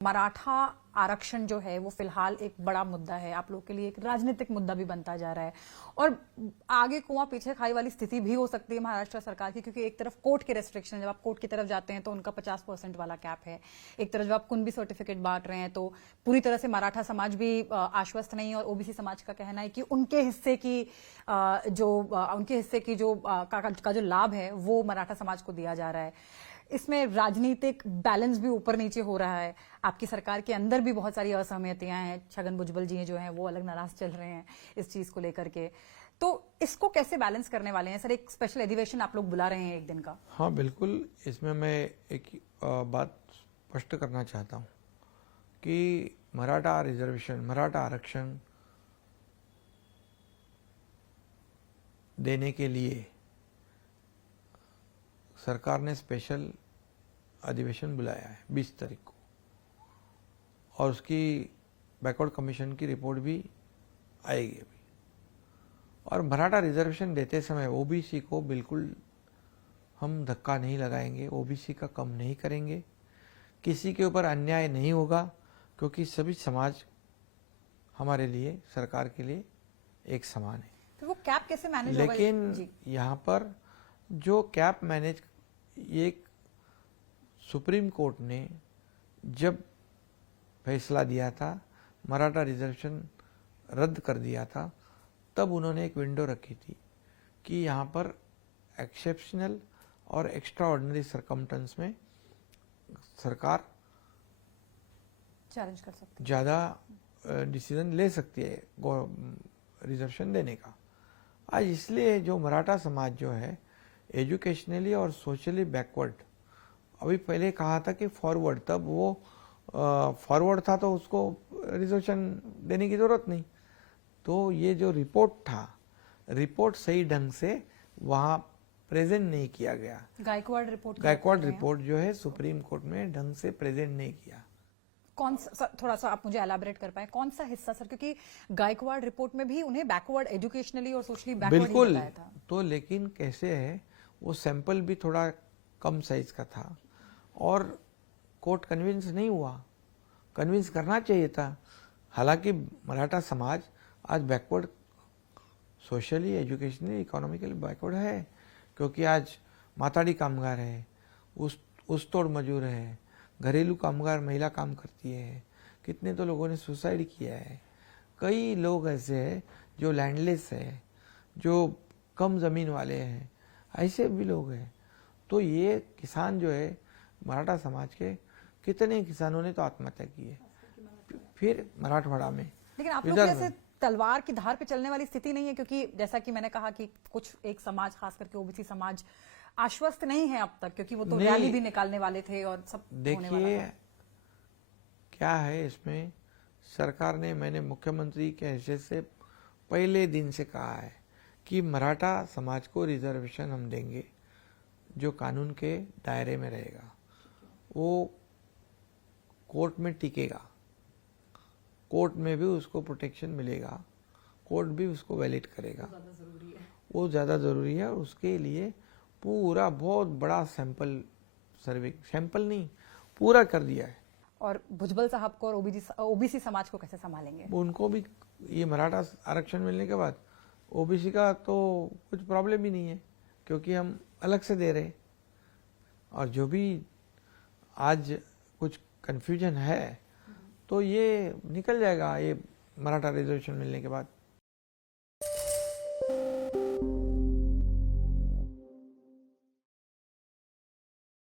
मराठा आरक्षण जो है वो फिलहाल एक बड़ा मुद्दा है, आप लोग के लिए एक राजनीतिक मुद्दा भी बनता जा रहा है और आगे कुआं पीछे खाई वाली स्थिति भी हो सकती है महाराष्ट्र सरकार की, क्योंकि एक तरफ कोर्ट के रेस्ट्रिक्शन है, जब आप कोर्ट की तरफ जाते हैं तो उनका 50% वाला कैप है, एक तरफ जब आप कुणबी सर्टिफिकेट बांट रहे हैं तो पूरी तरह से मराठा समाज भी आश्वस्त नहीं है और ओबीसी समाज का कहना है कि उनके हिस्से की जो लाभ है वो मराठा समाज को दिया जा रहा है। इसमें राजनीतिक बैलेंस भी ऊपर नीचे हो रहा है, आपकी सरकार के अंदर भी बहुत सारी असहमतियां हैं, छगन भुजबल जी जो हैं वो अलग नाराज चल रहे हैं इस चीज को लेकर के, तो इसको कैसे बैलेंस करने वाले हैं सर? एक स्पेशल अधिवेशन आप लोग बुला रहे हैं एक दिन का। हाँ बिल्कुल, इसमें मैं एक बात स्पष्ट करना चाहता हूँ कि मराठा रिजर्वेशन, मराठा आरक्षण देने के लिए सरकार ने स्पेशल अधिवेशन बुलाया है 20 तारीख को और उसकी बैकवर्ड कमीशन की रिपोर्ट भी आएगी अभी। और मराठा रिजर्वेशन देते समय ओबीसी को बिल्कुल हम धक्का नहीं लगाएंगे, ओबीसी का कम नहीं करेंगे, किसी के ऊपर अन्याय नहीं होगा, क्योंकि सभी समाज हमारे लिए, सरकार के लिए एक समान है। तो वो कैप कैसे मैनेज होगा? लेकिन यहाँ पर जो कैप मैनेज, एक सुप्रीम कोर्ट ने जब फैसला दिया था, मराठा रिजर्वेशन रद्द कर दिया था, तब उन्होंने एक विंडो रखी थी कि यहाँ पर एक्सेप्शनल और एक्स्ट्रा ऑर्डिनरी सर्कमस्टेंस में सरकार चैलेंज कर सकती है, ज़्यादा डिसीजन ले सकती है रिजर्वेशन देने का। आज इसलिए जो मराठा समाज जो है एजुकेशनली और सोशली बैकवर्ड, अभी पहले कहा था कि फॉरवर्ड, तब वो फॉरवर्ड था तो उसको रिजर्वेशन देने की जरूरत नहीं। तो ये जो रिपोर्ट था, रिपोर्ट सही ढंग से वहाँ प्रेजेंट नहीं किया गया। गायकवाड़ रिपोर्ट जो है सुप्रीम कोर्ट में ढंग से प्रेजेंट नहीं किया। कौन सा, थोड़ा सा आप मुझे एलाबोरेट कर पाए, कौन सा हिस्सा सर? क्योंकि गायकवाड़ रिपोर्ट में भी उन्हें बैकवर्ड, एजुकेशनली और सोशली बैकवर्ड ही बताया था। तो लेकिन कैसे है, वो सैंपल भी थोड़ा कम साइज का था और कोर्ट कन्विंस नहीं हुआ, कन्विंस करना चाहिए था। हालांकि मराठा समाज आज backward, socially, educationally, economically backward है, क्योंकि आज माताड़ी कामगार है, उस तोड़ मजूर है, घरेलू कामगार महिला काम करती है, कितने तो लोगों ने सुसाइड किया है, कई लोग ऐसे हैं जो लैंडलेस है, जो कम ज़मीन वाले हैं, ऐसे भी लोग हैं। तो ये किसान जो है मराठा समाज के, कितने किसानों ने तो आत्महत्या की है, फिर मराठवाड़ा में। लेकिन आप लोग जैसे तलवार की धार पे चलने वाली स्थिति नहीं है, क्योंकि जैसा कि मैंने कहा कि कुछ एक समाज, खास करके ओबीसी समाज, आश्वस्त नहीं है अब तक, क्योंकि वो तो रैली भी निकालने वाले थे और सब होने वाला था। देखिए क्या है इसमें, सरकार ने, मैंने मुख्यमंत्री के हैसियत से पहले दिन से कहा है कि मराठा समाज को रिजर्वेशन हम देंगे जो कानून के दायरे में रहेगा, वो कोर्ट में टिकेगा, कोर्ट में भी उसको प्रोटेक्शन मिलेगा, कोर्ट भी उसको वैलिड करेगा, वो ज़्यादा ज़रूरी है। और उसके लिए पूरा बहुत बड़ा सैंपल सर्वे, सैंपल नहीं पूरा कर दिया है। और भुजबल साहब को और ओबीसी समाज को कैसे संभालेंगे? उनको भी ये मराठा आरक्षण मिलने के बाद ओबीसी का तो कुछ प्रॉब्लम ही नहीं है, क्योंकि हम अलग से दे रहे। और जो भी आज कुछ कंफ्यूजन है तो ये निकल जाएगा ये मराठा रिजर्वेशन मिलने के बाद।